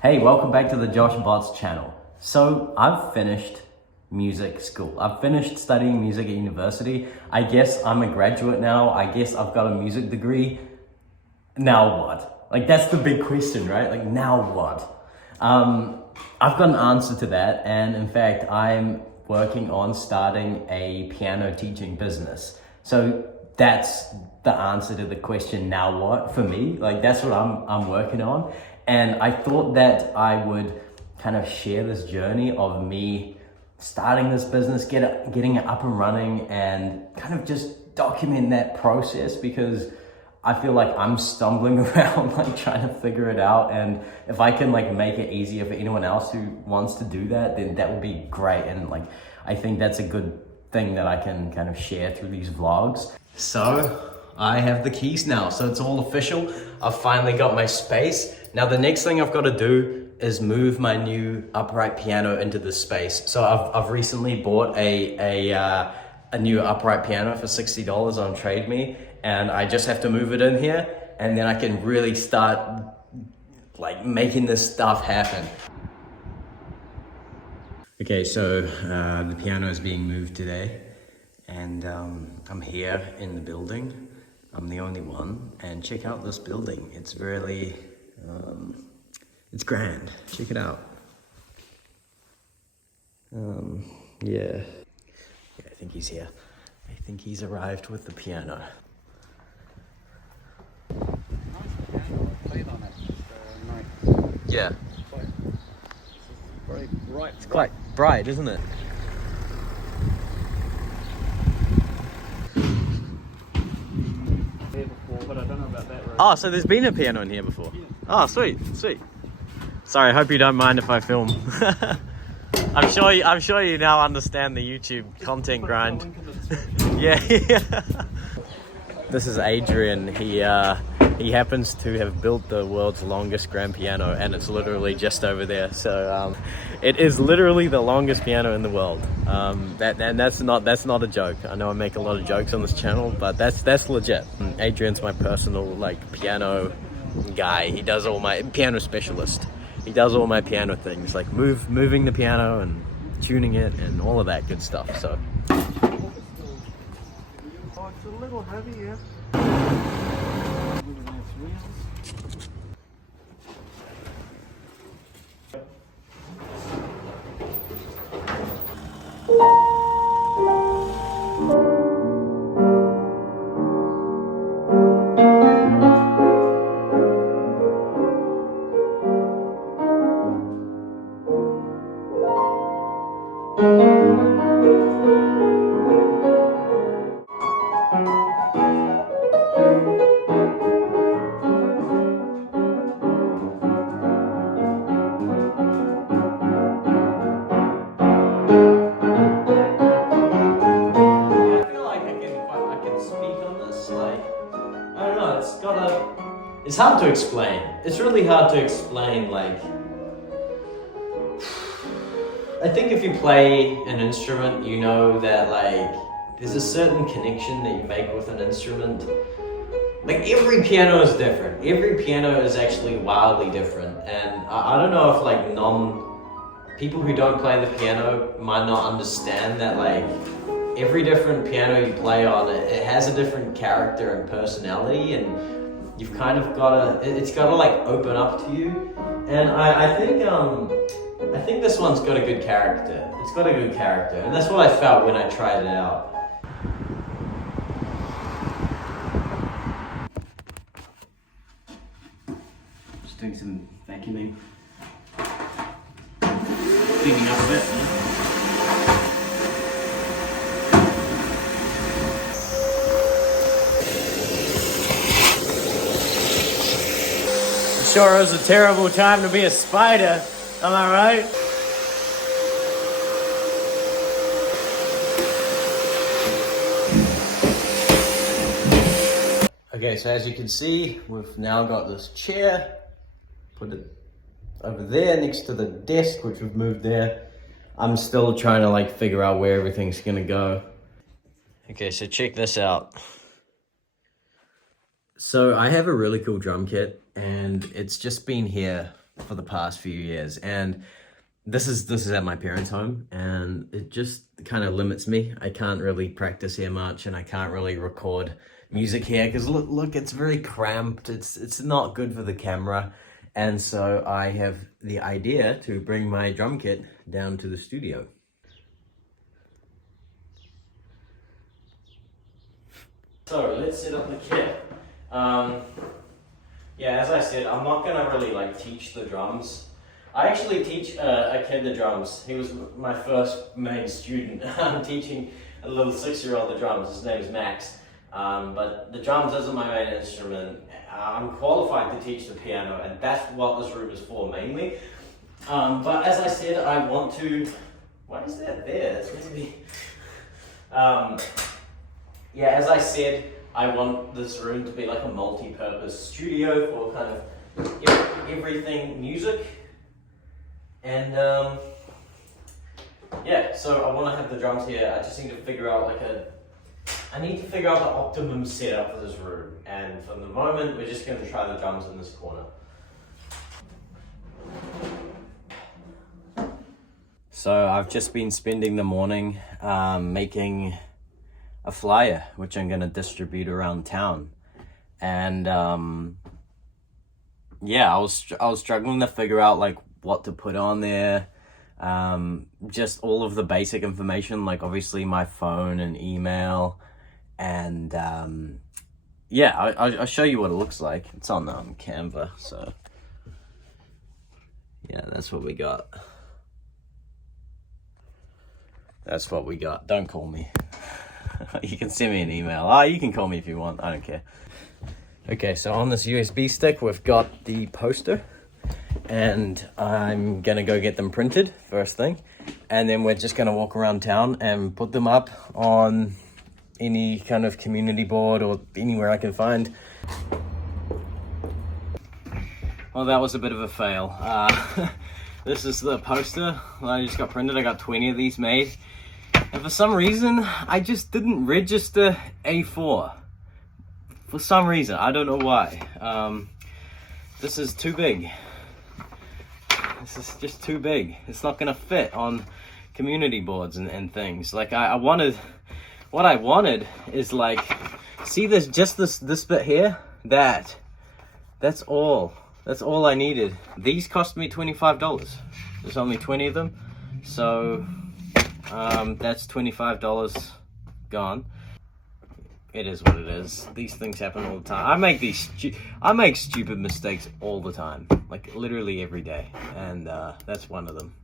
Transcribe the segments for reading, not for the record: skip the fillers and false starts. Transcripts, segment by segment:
Hey, welcome back to the Josh Bots channel. So I've finished music school. I've finished studying music at university. I guess I'm a graduate now. I guess I've got a music degree. Now what? Like that's the big question, right? Like now what? I've got an answer to that, and in fact, I'm working on starting a piano teaching business. So that's the answer to the question, now what, for me. Like that's what I'm working on. And I thought that I would kind of share this journey of me starting this business, getting it up and running, and kind of just document that process, because I feel like I'm stumbling around like trying to figure it out. And if I can like make it easier for anyone else who wants to do that, then that would be great. And like I think that's a good thing that I can kind of share through these vlogs. So I have the keys now, so it's all official. I've finally got my space. Now the next thing I've got to do is move my new upright piano into this space. So I've recently bought a new upright piano for $60 on Trade Me, and I just have to move it in here, and then I can really start like making this stuff happen. Okay, so the piano is being moved today, and I'm here in the building. I'm the only one, and check out this building. It's really, it's grand. Check it out. Yeah, I think he's here. I think he's arrived with the piano. Yeah. Very bright. It's quite bright, isn't it? Here before, but I don't know about that room. Oh, so there's been a piano in here before? Oh, sweet, sweet. Sorry, hope you don't mind if I film. I'm sure you now understand the YouTube content grind. Yeah. This is Adrian. He happens to have built the world's longest grand piano, and it's literally just over there. So it is literally the longest piano in the world. That's not a joke. I know I make a lot of jokes on this channel, but that's legit. Adrian's my personal like piano guy. He does all my piano specialist. He does all my piano things, like moving the piano and tuning it and all of that good stuff. So. Oh, it's a little heavy, yeah. Really nice wheels. It's hard to explain. It's really hard to explain, like... I think if you play an instrument, you know that, like, there's a certain connection that you make with an instrument. Like, every piano is different. Every piano is actually wildly different. And I don't know if, like, people who don't play the piano might not understand that, like, every different piano you play on, it has a different character and personality, and you've kind of it's gotta like open up to you. And I think this one's got a good character. It's got a good character, and that's what I felt when I tried it out. Just doing some vacuuming. Cleaning up a bit. Sure, it was a terrible time to be a spider. Am I right? Okay, so as you can see, we've now got this chair. Put it over there next to the desk, which we've moved there. I'm still trying to like figure out where everything's gonna go. Okay, so check this out. So I have a really cool drum kit, and it's just been here for the past few years, and this is at my parents' home, and it just kind of limits me. I can't really practice here much, and I can't really record music here because look, it's very cramped. It's not good for the camera, and so I have the idea to bring my drum kit down to the studio. So let's set up the kit. Yeah, as I said, I'm not gonna really like teach the drums. I actually teach a kid the drums. He was my first main student. I'm teaching a little 6-year-old the drums. His name's Max. But the drums isn't my main instrument. I'm qualified to teach the piano, and that's what this room is for mainly. But as I said, I want to. Why is that there? It's meant to be. Yeah, as I said, I want this room to be like a multi-purpose studio for kind of everything music. And yeah, so I want to have the drums here. I just need to figure out I need to figure out the optimum setup for this room. And for the moment, we're just going to try the drums in this corner. So I've just been spending the morning making a flyer, which I'm going to distribute around town. And yeah, I was struggling to figure out like what to put on there. Just all of the basic information, like obviously my phone and email, and yeah, I'll show you what it looks like. It's on Canva, so yeah, that's what we got. That's what we got. Don't call me. You can send me an email. You can call me if you want. I don't care. Okay, so on this USB stick, we've got the poster, and I'm gonna go get them printed first thing, and then we're just gonna walk around town and put them up on any kind of community board or anywhere I can find. Well, that was a bit of a fail. This is the poster I just got printed. I got 20 of these made. And for some reason, I just didn't register A4. For some reason, I don't know why. This is too big. This is just too big. It's not gonna fit on community boards and things. Like what I wanted is like, see this bit here? That's all I needed. These cost me $25. There's only 20 of them. So, that's $25 gone. It is what it is. These things happen all the time. I make stupid mistakes all the time, like literally every day, and that's one of them.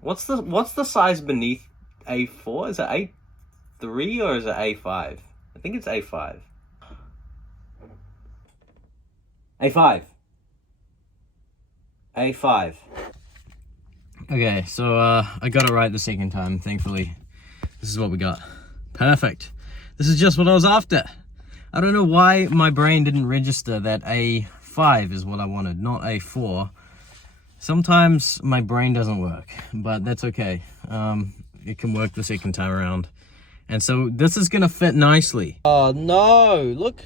What's the size beneath A4? Is it A3 or is it A5? I think it's A5. A5. A5. Okay, so I got it right the second time, thankfully. This is what we got. Perfect. This is just what I was after. I don't know why my brain didn't register that A5 is what I wanted, not A4. Sometimes my brain doesn't work, but that's okay. It can work the second time around. And so this is gonna fit nicely. Oh no, look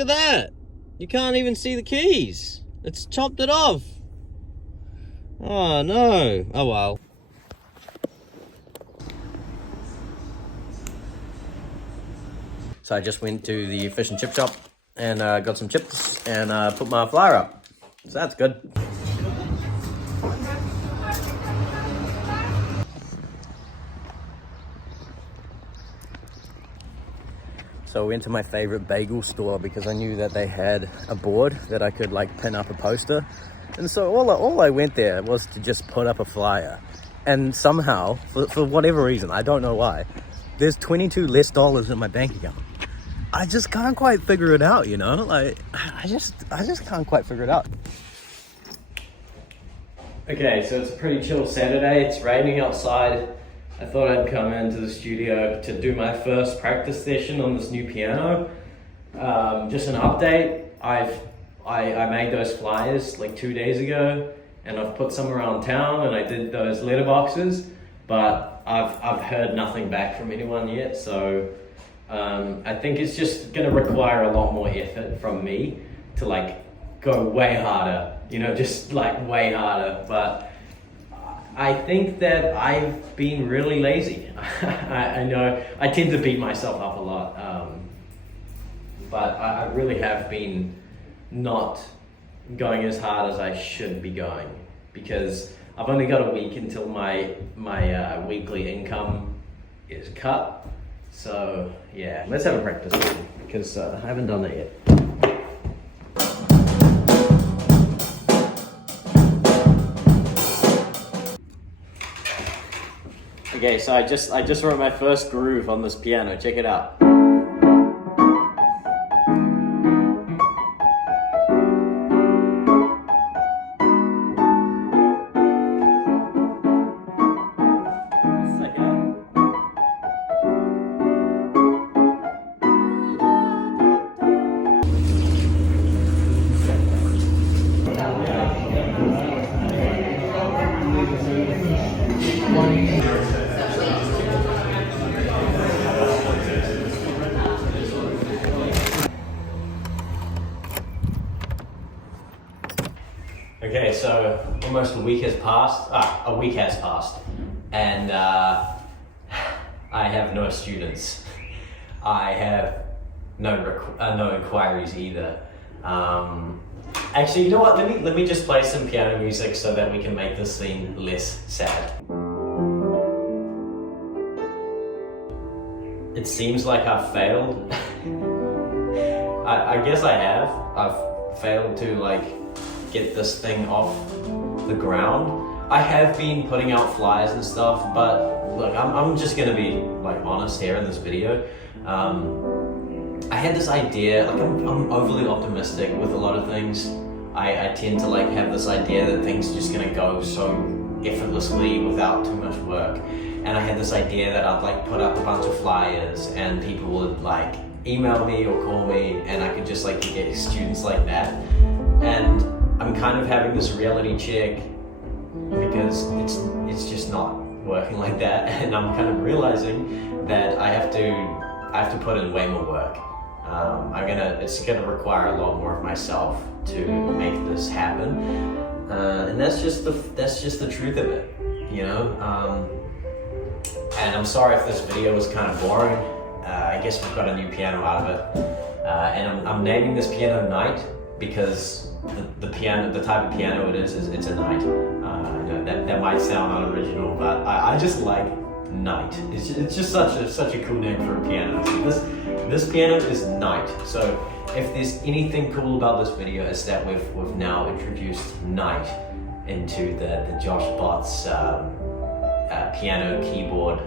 at that. You can't even see the keys. It's chopped it off. Oh no, oh well. So I just went to the fish and chip shop and got some chips and put my flyer up. So that's good. So I went to my favorite bagel store because I knew that they had a board that I could like pin up a poster. And so all I went there was to just put up a flyer. And somehow, for whatever reason, I don't know why, there's $22 less in my bank account. I just can't quite figure it out, you know? Like, I just can't quite figure it out. Okay, so it's a pretty chill Saturday. It's raining outside. I thought I'd come into the studio to do my first practice session on this new piano. Just an update. I made those flyers like 2 days ago, and I've put some around town, and I did those letterboxes, but I've heard nothing back from anyone yet. So I think it's just gonna require a lot more effort from me to like go way harder you know, just like way harder. But I think that I've been really lazy. I know I tend to beat myself up a lot, but I really have been not going as hard as I should be going, because I've only got a week until my weekly income is cut. So yeah, let's have a practice session, because I haven't done that yet. Okay, so I just wrote my first groove on this piano. Check it out. Okay, so almost a week has passed, and I have no students. I have no inquiries either. Actually, you know what? Let me just play some piano music so that we can make this scene less sad. It seems like I've failed. I guess I have. I've failed to get this thing off the ground. I have been putting out flyers and stuff, but look, I'm just gonna be honest here in this video. I had this idea, I'm overly optimistic with a lot of things. I tend to have this idea that things are just gonna go so effortlessly without too much work. And I had this idea that I'd put up a bunch of flyers and people would email me or call me, and I could just get students like that. And I'm kind of having this reality check, because it's just not working like that, and I'm kind of realizing that I have to put in way more work. It's gonna require a lot more of myself to make this happen, and that's just the truth of it, you know. And I'm sorry if this video was kind of boring. I guess we've got a new piano out of it, and I'm naming this piano Knight, because the type of piano it is it's a Knight. That might sound unoriginal, but I just like Knight. It's just such a cool name for a piano. So this piano is Knight. So if there's anything cool about this video, is that we've now introduced Knight into the Josh Botts piano keyboard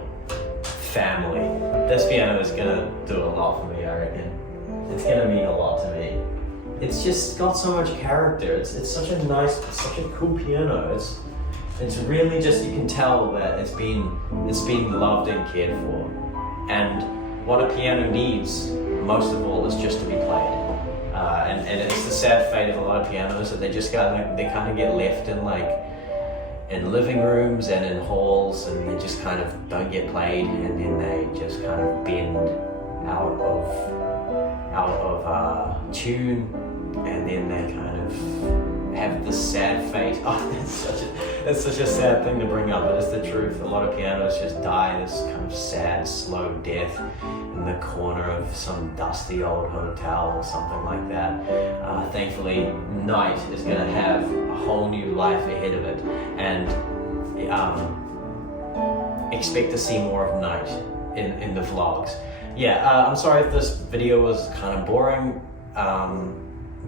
family. This piano is gonna do a lot for me, I reckon. It's gonna mean a lot to me. It's just got so much character. It's such a cool piano. It's really just, you can tell that it's been loved and cared for. And what a piano needs most of all is just to be played. And it's the sad fate of a lot of pianos that they just kind of get left in living rooms and in halls, and they just kind of don't get played, and then they just kind of bend out of tune, and then they kind of have this sad fate. Oh, that's such a sad thing to bring up, but it's the truth. A lot of pianos just die this kind of sad, slow death in the corner of some dusty old hotel or something like that. Thankfully, Knight is going to have a whole new life ahead of it, and expect to see more of Knight in the vlogs. Yeah, I'm sorry if this video was kind of boring,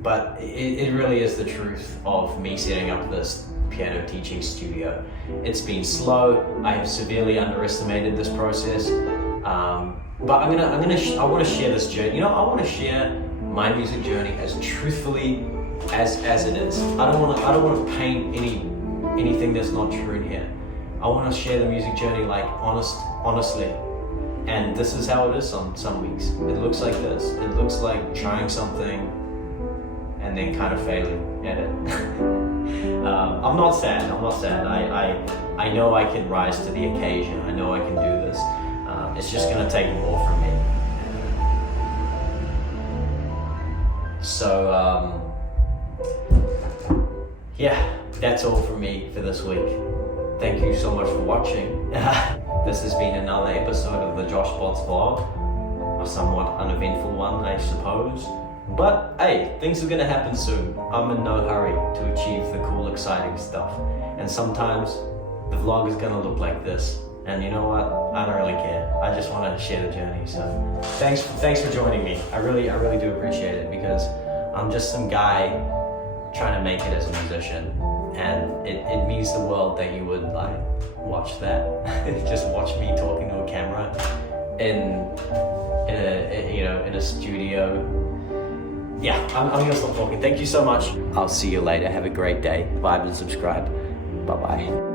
but it really is the truth of me setting up this piano teaching studio. It's been slow. I have severely underestimated this process, but I want to share this journey. You know, I want to share my music journey as truthfully as it is. I don't want to paint anything that's not true in here. I want to share the music journey honestly. And this is how it is on some weeks. It looks like this. It looks like trying something and then kind of failing at it. I'm not sad. I know I can rise to the occasion. I know I can do this. It's just gonna take more from me. So yeah, that's all from me for this week. Thank you so much for watching. This has been another episode of the Josh Bots vlog. A somewhat uneventful one, I suppose. But hey, things are gonna happen soon. I'm in no hurry to achieve the cool, exciting stuff. And sometimes the vlog is gonna look like this. And you know what? I don't really care. I just want to share the journey. So thanks for joining me. I really do appreciate it, because I'm just some guy trying to make it as a musician. And it means the world that you would like watch that. Just watch me talking to a camera in a studio. Yeah, I'm gonna stop talking. Thank you so much. I'll see you later. Have a great day. Vibe and subscribe. Bye bye.